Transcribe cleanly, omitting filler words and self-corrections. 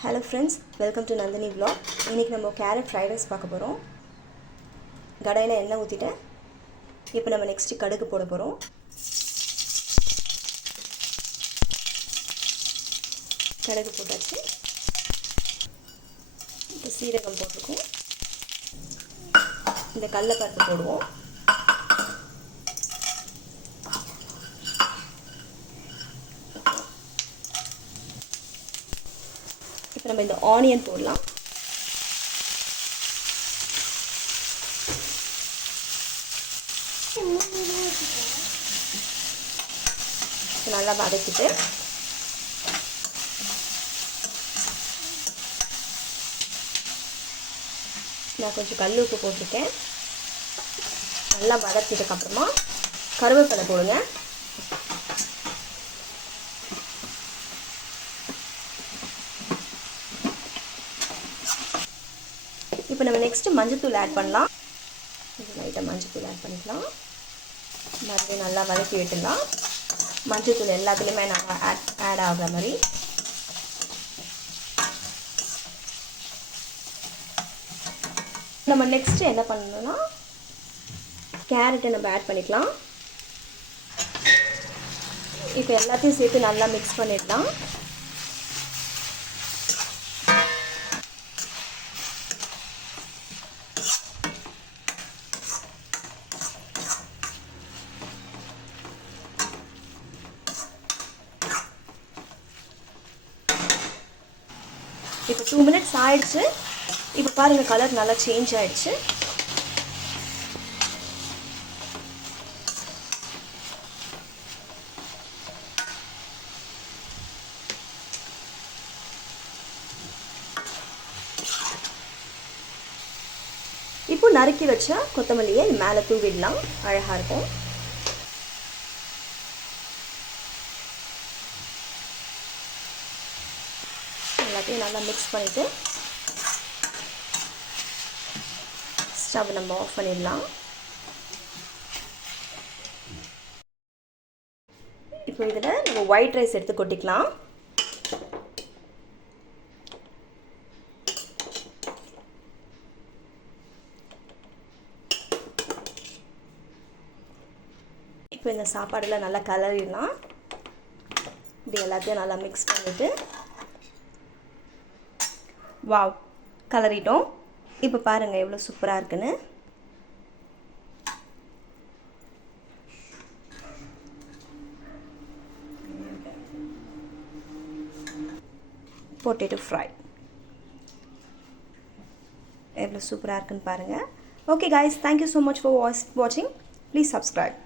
Hello friends, welcome to Nandini vlog. இன்னைக்கு நம்ம carrot fried rice பார்க்க போறோம். கடாயில எண்ணெய் ஊத்திட்டேன். இப்போ நம்ம நெக்ஸ்ட் கடுகு போட போறோம். கடுகு போட்டாச்சு. இப்போ சீரகம் போட்டுருக்கோம். இந்த கடலைப்பருப்பு போடுவோம். இப்போ நம்ம இந்த ஆனியன் போடலாம். நல்லா வதக்கிட்டு நான் கொஞ்சம் கல் உப்பு போட்டிருக்கேன். நல்லா வதக்கிட்டதுக்கப்புறமா கருவேப்பிலை போடுங்க. இப்போ நம்ம நெக்ஸ்ட் மஞ்சள்தூள் ஆட் பண்ணலாம். லைட்டாக மஞ்சள்தூள் ஆட் பண்ணிக்கலாம். மறுபடியும் நல்லா வதக்கி விட்டுடலாம். மஞ்சள்தூள் எல்லாத்துலேயுமே நம்ம ஆட் ஆகிற மாதிரி. நம்ம நெக்ஸ்ட் என்ன பண்ணணும்னா கேரட்டை நம்ம ஆட் பண்ணிக்கலாம். இப்போ எல்லாத்தையும் சேர்த்து நல்லா மிக்ஸ் பண்ணிடலாம். இப்போ 2 minutes ஆயிடுச்சு. இப்போ பாருங்கள் கலர் நல்லா சேஞ்ச் ஆயிடுச்சு. இப்போ நறுக்கி வச்ச கொத்தமல்லியை மேலே தூவிடலாம். அழகாக இருக்கும். எல்லாத்தையும் நல்லா மிக்ஸ் பண்ணிவிட்டு ஸ்டவ் நம்ம ஆஃப் பண்ணிடலாம். இப்போ இதில் நம்ம ஒயிட் ரைஸ் எடுத்து கொட்டிக்கலாம். இப்போ இந்த சாப்பாடில் நல்லா கலரிடலாம். இது எல்லாத்தையும் நல்லா மிக்ஸ் பண்ணிவிட்டு வாவ் கலரிட்டோம். இப்போ பாருங்கள் எவ்வளோ சூப்பராக இருக்குன்னு. பொட்டேட்டோ ஃப்ரை எவ்வளோ சூப்பராக இருக்குன்னு பாருங்கள். Okay guys, thank you so much for watching. Please subscribe.